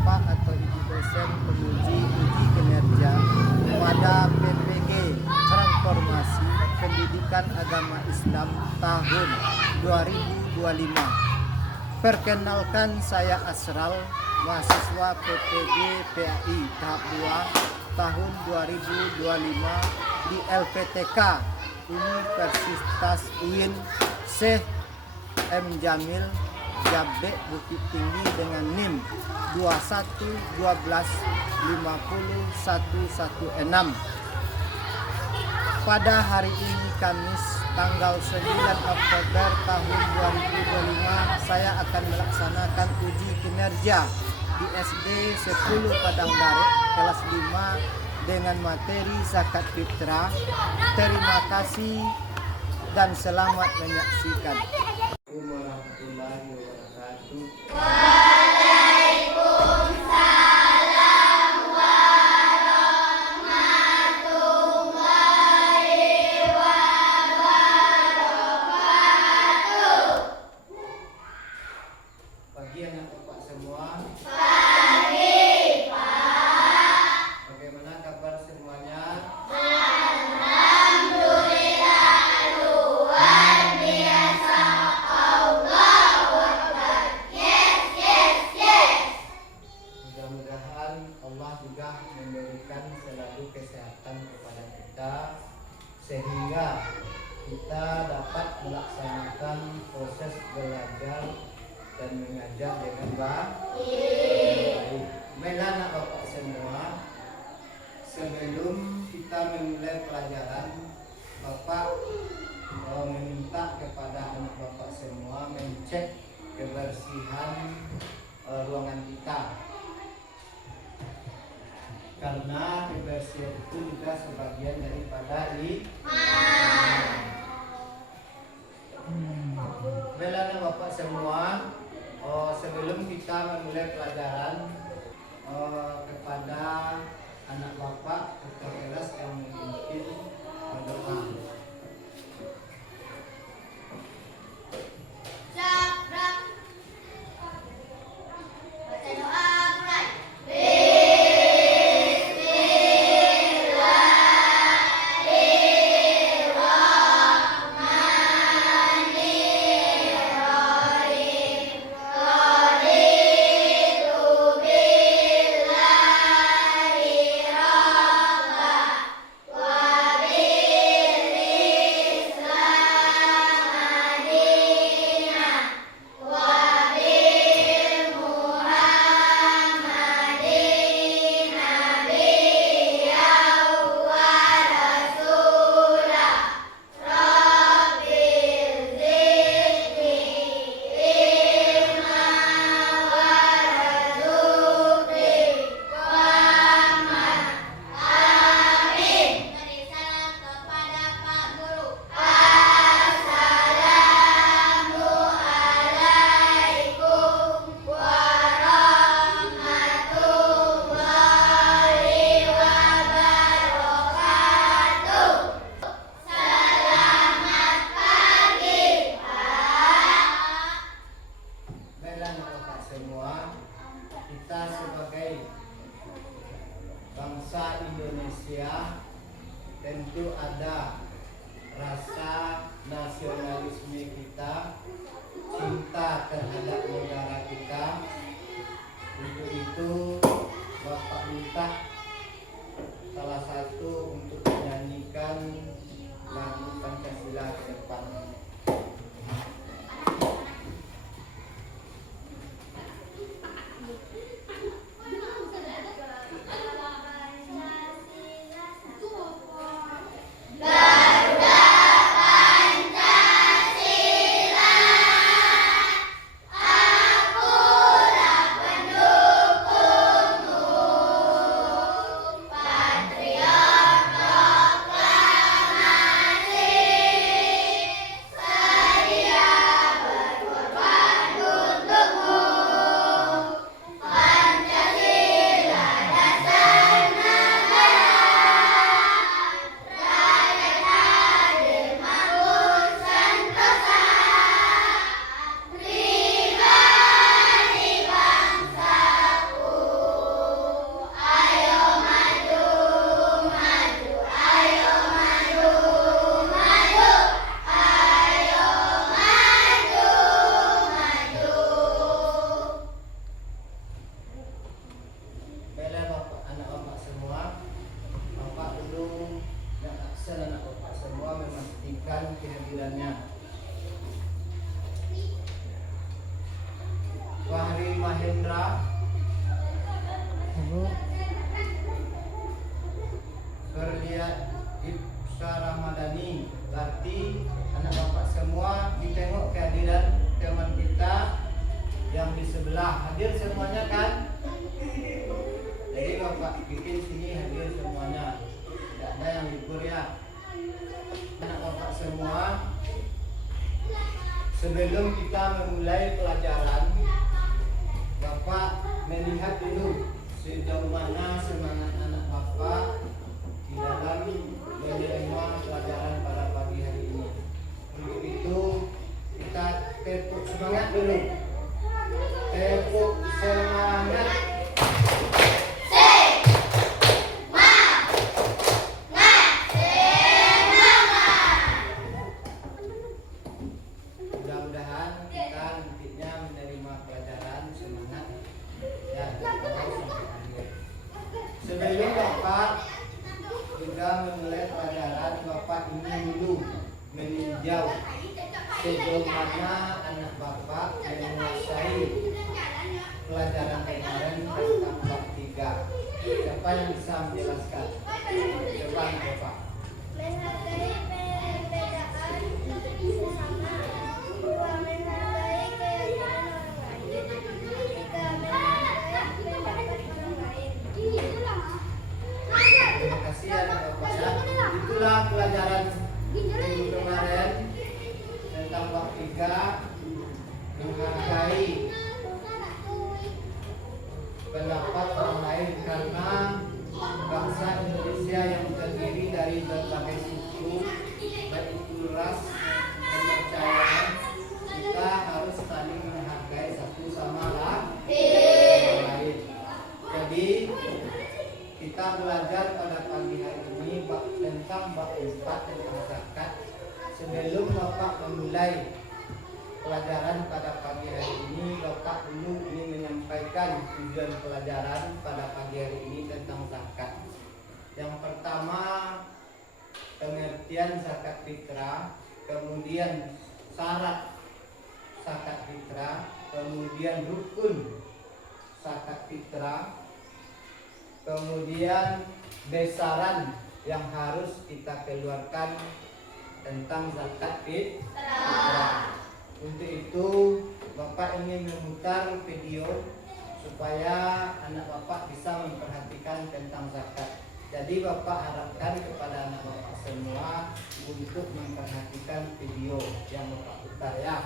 Bapak atau Ibu dosen penguji uji kinerja pada PPG Transformasi Pendidikan Agama Islam tahun 2025. Perkenalkan, saya Asral, mahasiswa PPG PAI tahap 2 tahun 2025 di LPTK Universitas UIN Syekh M. Jamil Jabdek Bukit Tinggi dengan NIM 2112501116. Pada hari ini Kamis tanggal 9 Oktober tahun 2025 saya akan melaksanakan uji kinerja di SD 10 Padang Daret kelas 5 dengan materi zakat fitrah. Terima kasih dan selamat menyaksikan. Warahmatullahi wabarakatuh. Pagi anak bapak semua. Pagi Pak. Bagaimana kabar semuanya? Alhamdulillah, luar biasa. Allahu Akbar. Yes, yes, yes. Mudah-mudahan Allah juga memberikan selalu kesehatan kepada kita sehingga kita dapat melaksanakan proses belajar dan mengajar dengan baik. Baiklah anak bapak semua, sebelum kita memulai pelajaran, bapak meminta kepada anak bapak semua mencek kebersihan ruangan kita, karena kebersihan itu juga sebagian daripada iman. Baiklah anak bapak semua, sebelum kita memulai pelajaran, kepada anak bapak ketua kelas yang memimpin berdoa. Kita sebagai bangsa Indonesia tentu ada rasa nasionalisme kita, cinta terhadap negara kita. Untuk itu Bapak minta salah satu untuk menyanyikan lagu Pancasila ke depan. Aku semuanya kan? Jadi Bapak bikin sini hadir semuanya. Tidak ada yang libur ya. Anak Bapak semua, sebelum kita memulai pelajaran, Bapak melihat dulu sejauh mana semangat anak Bapak di dalam menerima pelajaran pada pagi hari ini. Untuk itu kita tepuk semangat dulu. Tepuk semangat. Mudah-mudahan kita nantinya menerima pelajaran semangat ya, sampai akhir. Sebelum Bapak juga memulai pelajaran, Bapak ingin dulu meninjau sejauh mana anak Bapak menguasai pelajaran kemarin tentang bab 3. Siapa yang bisa menjelaskan? Coba Bapak. Menghargai perbedaan sesama. 2. Menghargai keyakinan orang lain. 3. Menghargai pendapat orang lain. Terima kasih ya Bapak ya. Itulah pelajaran minggu kemarin tentang bab 3, menghargai pendapat orang lain, karena bangsa Indonesia yang terdiri dari berbagai suku, baik itu ras dan kepercayaan, kita harus saling menghargai satu sama lain. Jadi kita belajar pada pagi hari ini tentang bab 4 tentang zakat. Sebelum Bapak memulai pelajaran pada pagi hari ini, Bapak dulu ingin menyampaikan tujuan pelajaran pada pagi hari ini tentang zakat. Yang pertama, pengertian zakat fitrah, kemudian syarat zakat fitrah, kemudian rukun zakat fitrah, kemudian besaran yang harus kita keluarkan tentang zakat fitrah. Untuk itu Bapak ingin memutar video supaya anak Bapak bisa memperhatikan tentang zakat. Jadi Bapak harapkan kepada anak Bapak semua untuk memperhatikan video yang Bapak putar ya.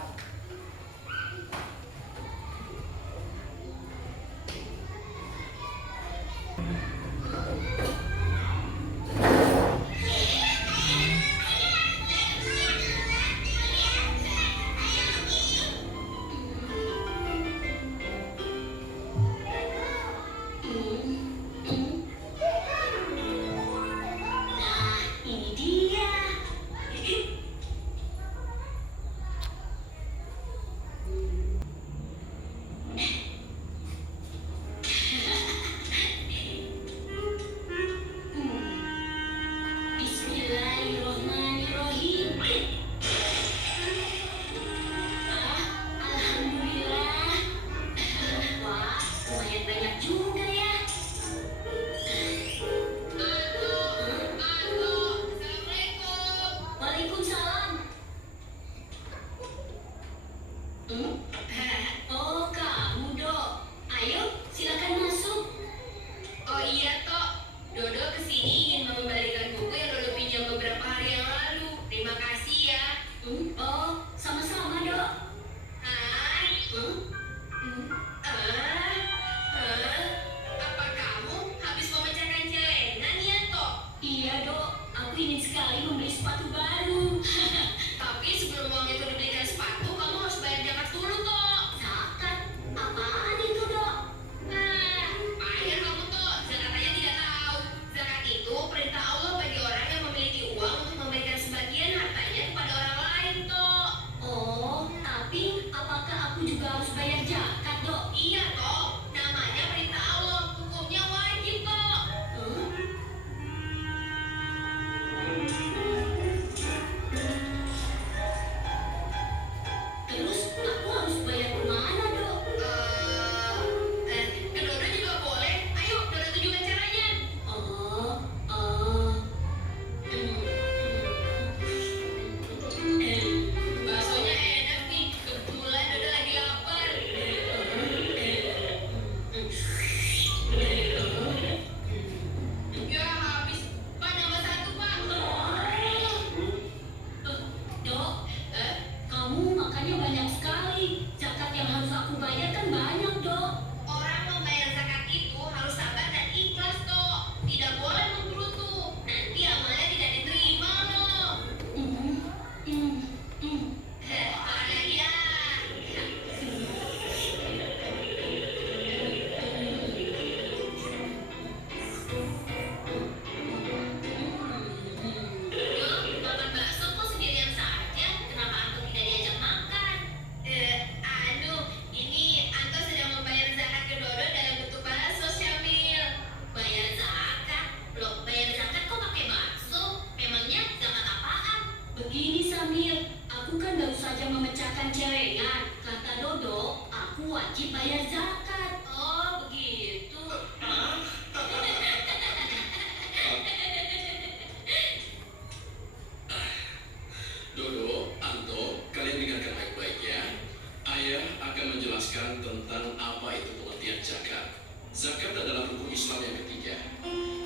Zakat adalah rukun Islam yang ketiga.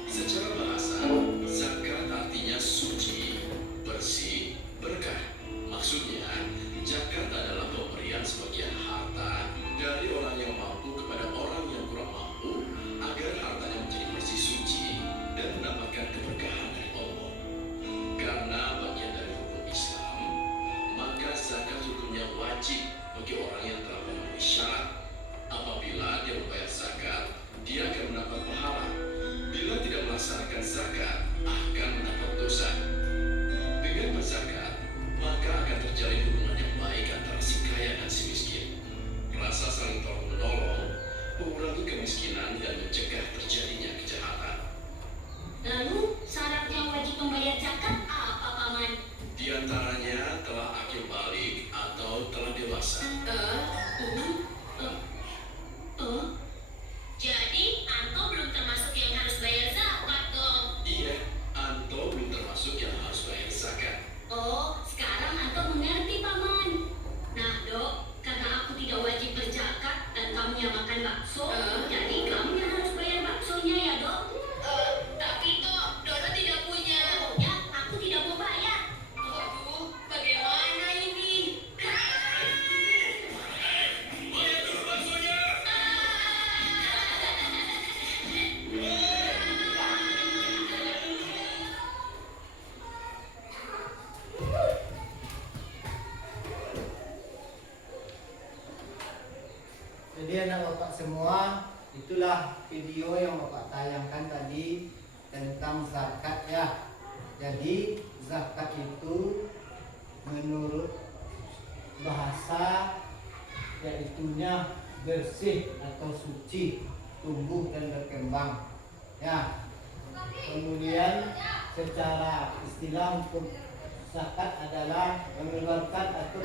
Secara bahasa, zakat artinya suci, bersih, berkah. Maksudnya, zakat adalah pemberian sebagian harta dari orang yang mampu kepada orang yang kurang mampu agar hartanya menjadi bersih suci dan mendapatkan keberkahan dari Allah. Karena bagian dari rukun Islam, maka zakat hukumnya wajib bagi orang yang telah memenuhi syarat. Apabila dia membayar zakat, dia akan mendapat pahala. Bila tidak melaksanakan zakat, akan mendapat dosa. Dengan berzakat, maka akan terjalin hubungan yang baik antara si kaya dan si miskin. Rasa saling tolong-menolong, mengurangi kemiskinan dan mencegah terjadinya kejahatan. Lalu syarat yang wajib membayar zakat apa, Paman? Di antaranya telah akil balik atau telah dewasa. Jadi Anto belum termasuk yang harus bayar zakat dong? Iya, Anto belum termasuk yang harus bayar zakat. Oh, sekarang Anto mengerti, Paman. Nah, Dok, karena aku tidak wajib berzakat dan kamu yang makan bakso, jadi kamu yang harus bayar baksonya ya, Dok? Tapi Dok, Doro tidak punya. Ya, aku tidak mau bayar. Aduh, bagaimana ini? Bayar dulu baksonya! Jadi anak bapak semua, itulah video yang bapak tayangkan tadi tentang zakat ya. Jadi zakat itu menurut bahasa yaitunya bersih atau suci, tumbuh dan berkembang. Ya. Kemudian secara istilah hukum zakat adalah mengeluarkan atau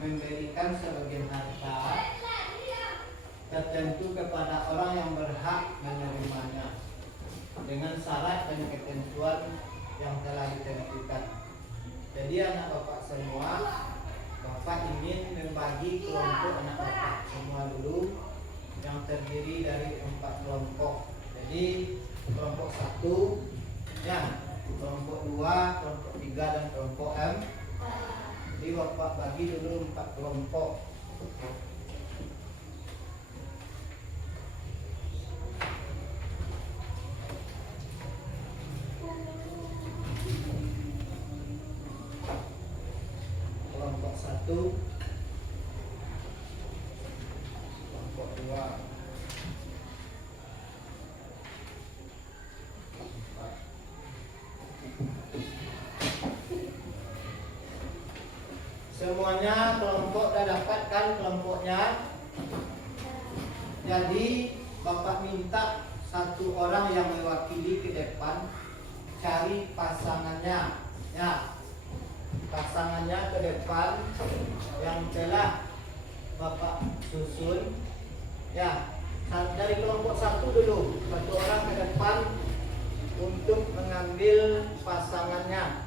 memberikan sebagian harta tertentu kepada orang yang berhak menerimanya dengan syarat dan ketentuan yang telah ditentukan. Jadi anak bapak semua, bapak ingin membagi kelompok anak bapak semua dulu yang terdiri dari 4 kelompok. Jadi kelompok 1 ya, kelompok 2, kelompok 3 dan kelompok M. Jadi bapak bagi dulu 4 kelompok. Kelompok 1, kelompok 2, semuanya kelompok dah dapatkan kelompoknya. Jadi bapak minta satu orang yang mewakili ke depan cari pasangannya ya. Pasangannya ke depan yang telah bapak susun ya. Dari kelompok 1 dulu, satu orang ke depan untuk mengambil pasangannya.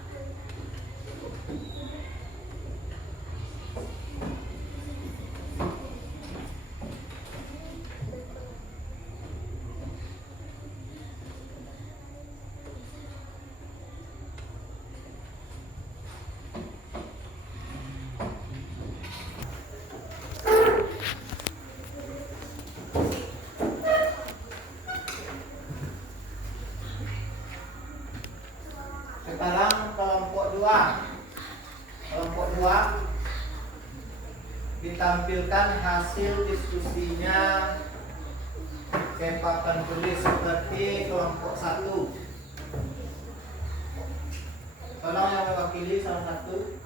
Sekarang kelompok 2. Kelompok 2 ditampilkan hasil diskusinya ke papan tulis seperti kelompok 1. Tolong yang mewakili salah satu.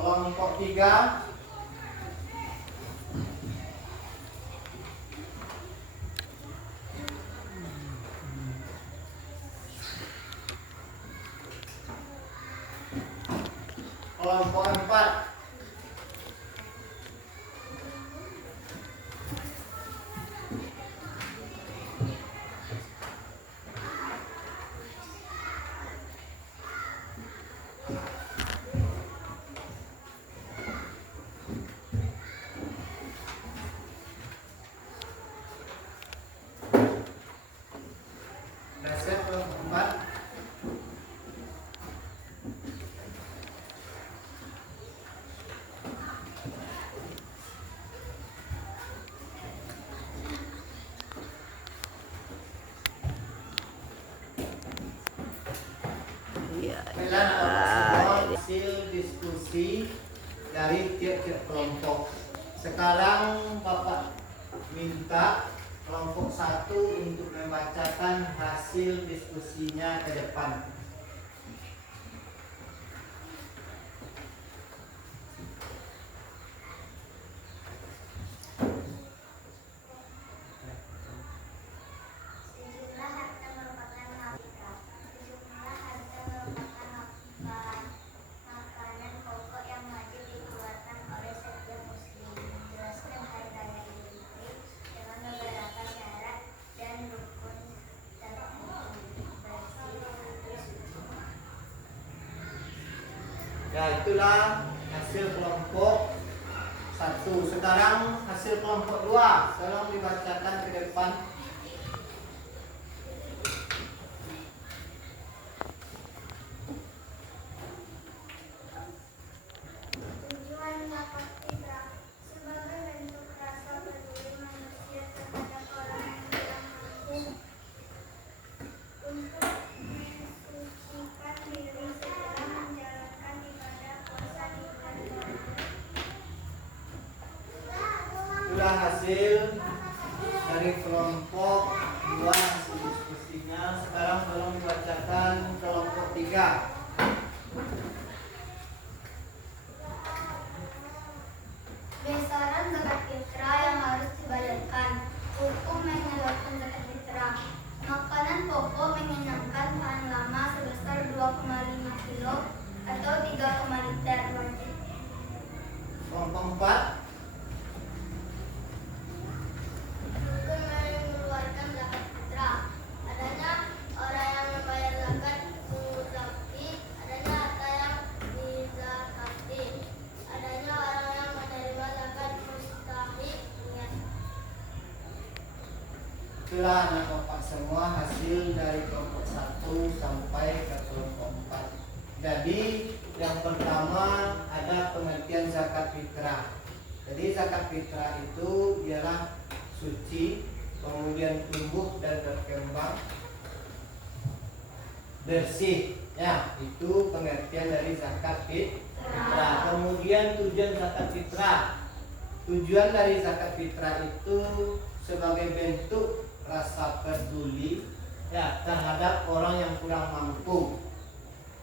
Kelompok 3 Kelompok 4 kelompok 4. Dasar kelompok 4. Kalian semua hasil diskusi dari tiap-tiap kelompok. Sekarang Bapak minta kelompok 1 untuk membacakan hasil diskusinya ke depan. Sejumlah harta merupakan hak fitrah. Sejumlah harta merupakan hak kifaat. Makanan pokok yang wajib dikeluarkan oleh setiap muslim. Menjelaskan hari raya Idul Fitri dengan beberapa syarat dan rukun tertentu. Bersih atau suci. Ya, itulah hasil kelompok 1. Sekarang hasil kelompok 2. Tolong dibacakan ke depan. Tujuan zakat fitrah sebagai bentuk rasa peduli manusia terhadap orang yang kurang mampu untuk mensucikan diri setelah menjalankan ibadah puasa di bulan Ramadan. Itulah hasil dari kelompok 2 hasil diskusinya. Sekarang tolong dibacakan kelompok 3. Besaran zakat fitrah yang harus dibayarkan. Hukum mengeluarkan zakat fitrah. Makanan pokok mengenyangkan tahan lama sebesar 2,5 kilo atau 3 liter wajib. Kelompok 4. Hukum mengeluarkan zakat fitrah. Adanya orang yang membayar zakat muzaki, adanya harta yang dizakati, adanya orang yang menerima zakat mustahik niat. Itulah anak bapak semua hasil dari kelompok 1 sampai ke kelompok 4. Jadi yang pertama ada pengertian zakat fitrah. Jadi zakat fitrah itu ialah suci, kemudian tumbuh dan berkembang, bersih. Ya, itu pengertian dari zakat fitrah. Kemudian tujuan zakat fitrah. Tujuan dari zakat fitrah itu sebagai bentuk rasa peduli ya terhadap orang yang kurang mampu.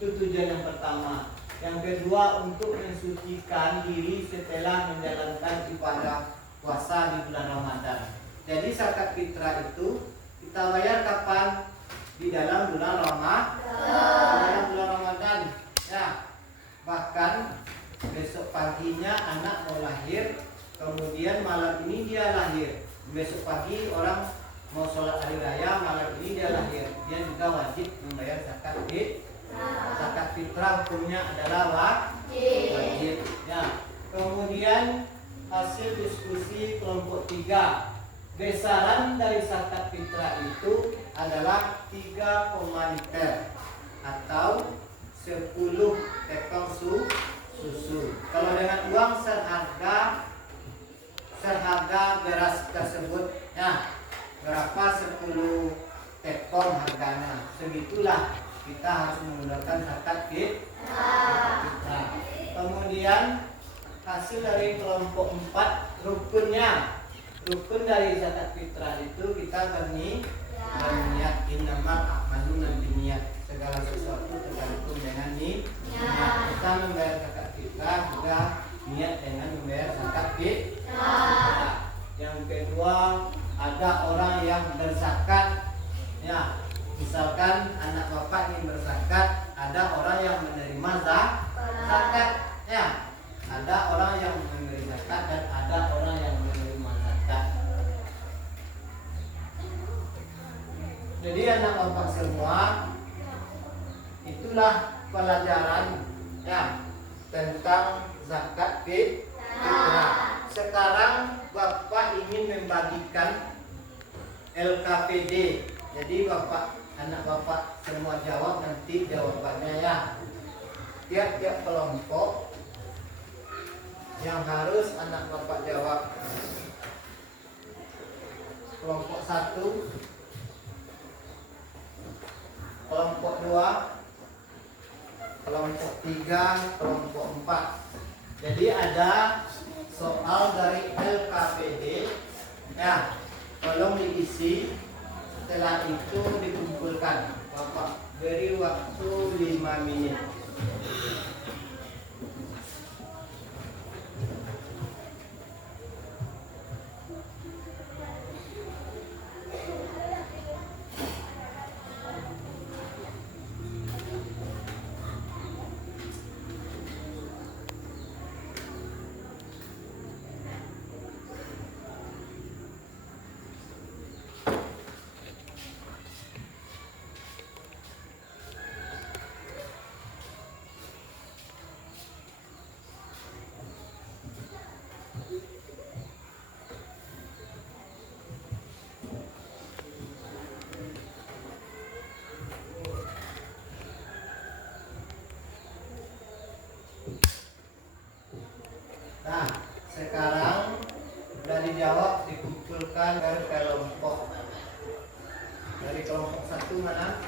Itu tujuan yang pertama. Yang kedua, untuk mensucikan diri setelah menjalankan ibadah puasa di bulan Ramadan. Jadi zakat fitrah itu kita bayar kapan? Di dalam bulan Ramadan. Ya. Bahkan besok paginya anak mau lahir, kemudian malam ini dia lahir. Besok pagi orang mau sholat hari raya, malam ini dia lahir. Dia juga wajib membayar zakat fitrah. Zakat fitrah hukumnya adalah wajib. Ya. Kemudian hasil diskusi kelompok 3. Besaran dari zakat fitrah itu adalah 3 liter atau 10 tepung susu. Kalau dengan uang seharga beras tersebut, ya berapa 10 tepung harganya? Segitulah kita harus menggunakan zakat fitrah. Kemudian hasil dari kelompok 4 rukunnya. Rukun dari zakat fitrah itu kita berniat, innamal a'malu binniyat. Segala sesuatu tergantung dengan niat. Kita membayar zakat fitrah juga niat dengan membayar zakat fitrah. Yang kedua, ada orang yang berzakat. Ya, misalkan anak bapak ingin berzakat, ada orang yang menerima zakat. Ya, ada orang yang memberi zakat dan ada orang yang menerima zakat. Jadi anak bapak semua, itulah pelajaran ya tentang zakat fitrah. Sekarang bapak ingin membagikan LKPD. Jadi anak bapak semua jawab, nanti jawabannya ya. Tiap-tiap kelompok yang harus anak bapak jawab. Kelompok 1, kelompok 2, kelompok 3, kelompok 4. Jadi ada soal dari LKPD ya, tolong diisi. Setelah itu dikumpulkan. Bapak beri waktu 5 menit. Nah, sekarang sudah dijawab, dikumpulkan dari kelompok. Dari kelompok 1 mana?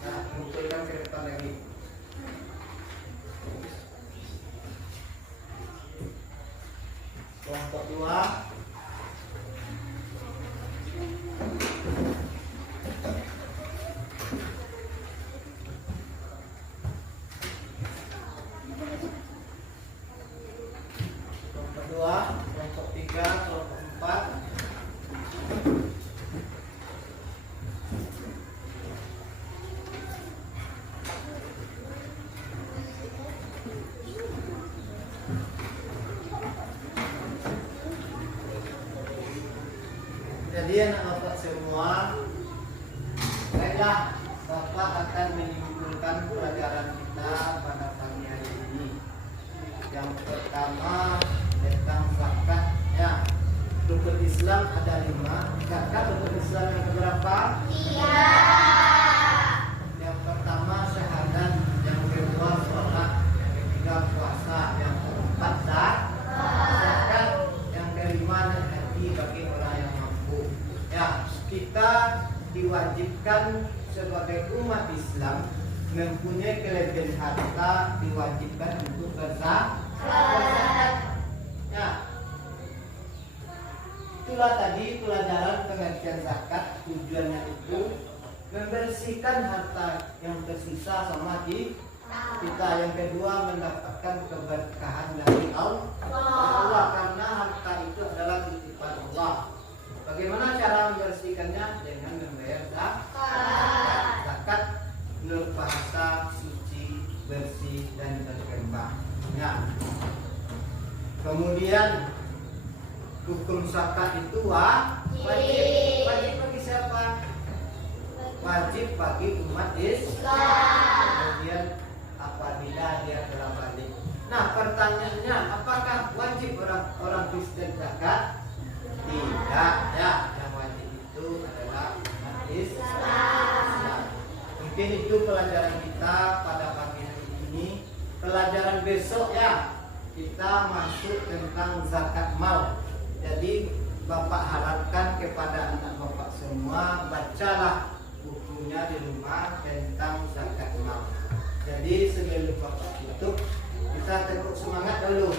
Nah, kumpulkan ke depan lagi. Kelompok 2. Kelompok 3, kelompok 4. Jadi anak bapak semua, baiklah, bapak akan menyimpulkan pelajaran kita pada pagi hari ini. Yang pertama tentang zakat ya. Rukun Islam ada 5. Zakat rukun Islam yang keberapa? 3. Yang pertama syahadat, yang kedua sholat, yang ketiga puasa, yang keempat zakat, yang kelima haji bagi orang yang mampu. Ya, kita diwajibkan sebagai umat Islam mempunyai kelebihan harta, diwajibkan untuk berzakat. Ya, itulah tadi pelajaran pengertian zakat. Tujuannya itu membersihkan harta yang tersisa sama kita. Yang kedua, mendapatkan keberkahan dari Allah, karena harta itu adalah titipan Allah. Bagaimana cara membersihkannya? Dengan membayar zakat. Zakat menurut bahasa suci, bersih dan berkembang. Ya. Kemudian hukum zakat itu wajib. Wajib bagi siapa? Wajib bagi umat Islam. Kemudian apabila dia telah balik. Nah, pertanyaannya, apakah wajib orang Kristen zakat? Tidak, ya. Yang wajib itu adalah umat Islam. Mungkin itu pelajaran kita pada pagi hari ini. Pelajaran besok ya, kita masuk tentang zakat mal. Jadi bapak harapkan kepada anak bapak semua, bacalah bukunya di rumah tentang zakat mal. Jadi sebelum bapak tutup, kita tekuk semangat dulu.